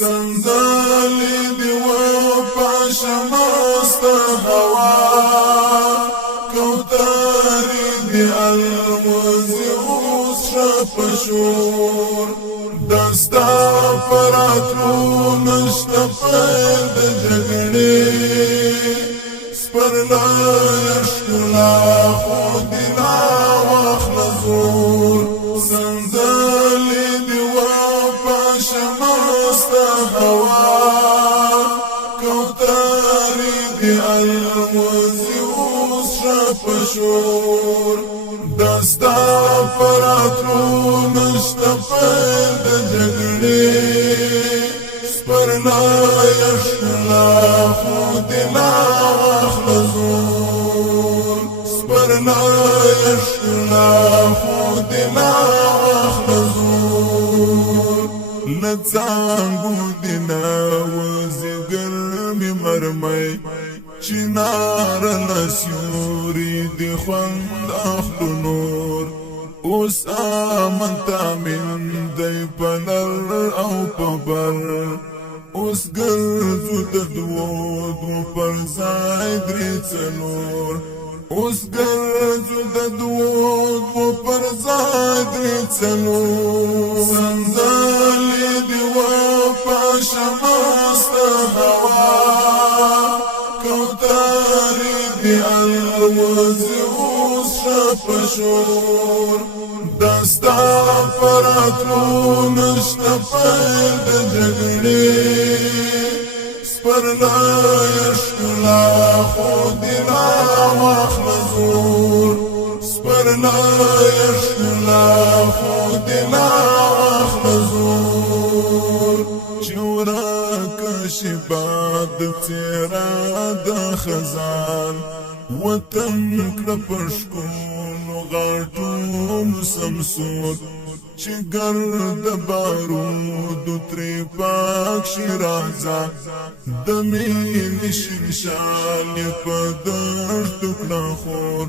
سندالي دی و پاشمست هوا کوتاری دی الموزی اوس شپشور دستا پراترو نشتا پیل د جگڑی سپرلای اشکلا خودنا واخلزور سندالي دی و پاشمست هوا کوتاری دی الموزی اوس شپشور دستا پراترو نشتا پیل د جگڑی سپرلای اشکلا خودنا واخلزور سپرلای اشکلا خودنا واخلزور لڅانګو دینا وزګر می مرمۍ چنار نسیوري دی خوند اخلو نور اوس امن تامن دی پنر او پبر اوس ګرځو د دوو پر ځای درې څلور اوس ګرځو د دوو پر ځای درې څلور سندالي دی و پاشمست هوا کوتاری دی الموزی اوس شپشور دستا پراترو نشتا پیل د جگڑی سپرلای اشکلا خودنا واخلزور سپرلای اشکلا خودنا واخلزور چورا کشی باد تیرا د خزان وطن کړپشکون غاټون سمسور چې ګرد بارود تری پاک شرازا د مینې شنشال په دشت کړه خور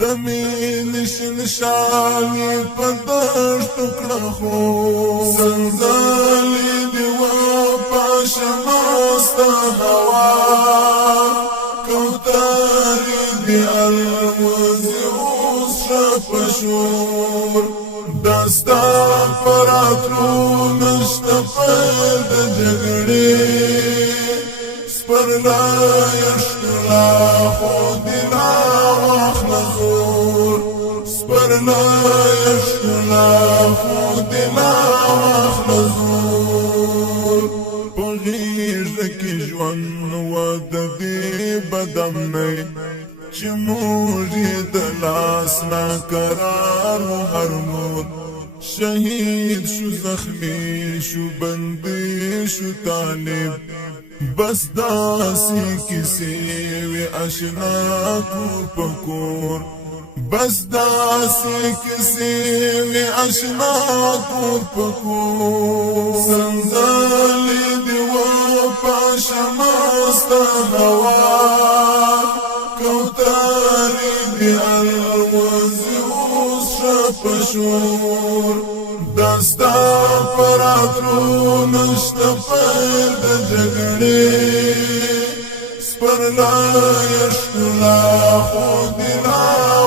د مینې شنشال په دشت کړه خور سندالي دی و پاشمست هوا کوتاری دی الموزی اوس شپشور دستا پراترو نشتا پیل د جگڑی سپرلای اشکلا خودنا واخلزور سپرلای اشکلا خودنا واخلزور پغیژ کی ژوند و د دې بدم نه چې موږ د لاس نا قرار هر مور شهید شو زخمی شو بندی شو طالب بس داسی کسی وی اشنا کور پکور بس داسی کسی وی اشنا کور پکور سندالی دی و پاشمست هوا کوتاری دی الموزی اوس شپشور دستا پراترو نشتا پیل د جگڑی سپرلای اشکلا خودنا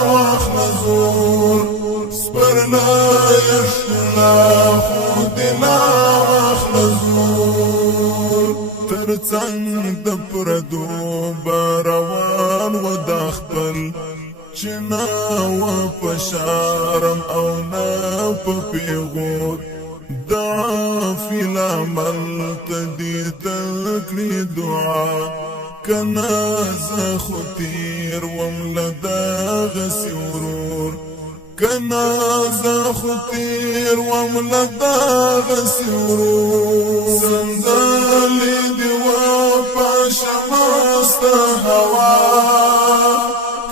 واخلزور سپرلای اشکلا خودنا واخلزور ترڅنګ د پردو باروان و د خپل چنا و پشارم او نا په پیغور دا فی العمل تدی تکلی دعا کنا زخو تیر وملدا غسی ورور کنا زخو تیر وملدا غسی ورور سندالی دی و پاشمست هوا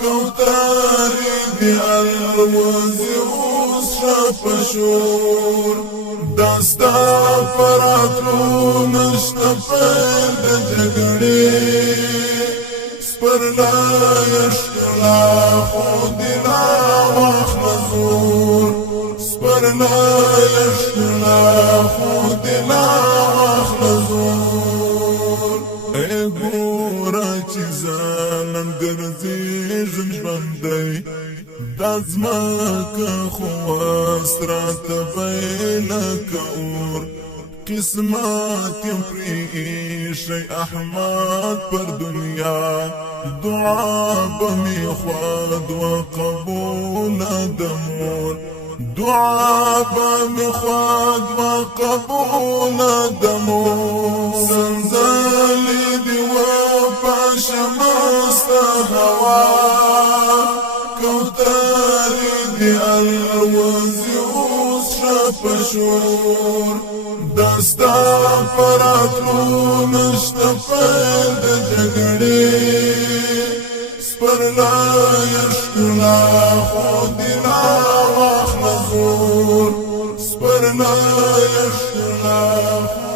کوتاری دی الموزی اوس شپشور دستا پراترو نشتا پیل د جگڑی سپرلای اشکلا خودنا واخلزور سپرلای اشکلا خودنا واخلزور دزمک خواست را تبیل کور قسمت پری شی احمد پر دنیا دعا بمی خواد و قبول دمور دعا بمی خواد و قبول دمور سنزلی دی و پاش مست هوا کوتاری دی الوزی اوس شپشور دستا پراتلو نشتا پید جگڑی سپرلا یشکلا خودنا واخلصور سپرلا یشکلا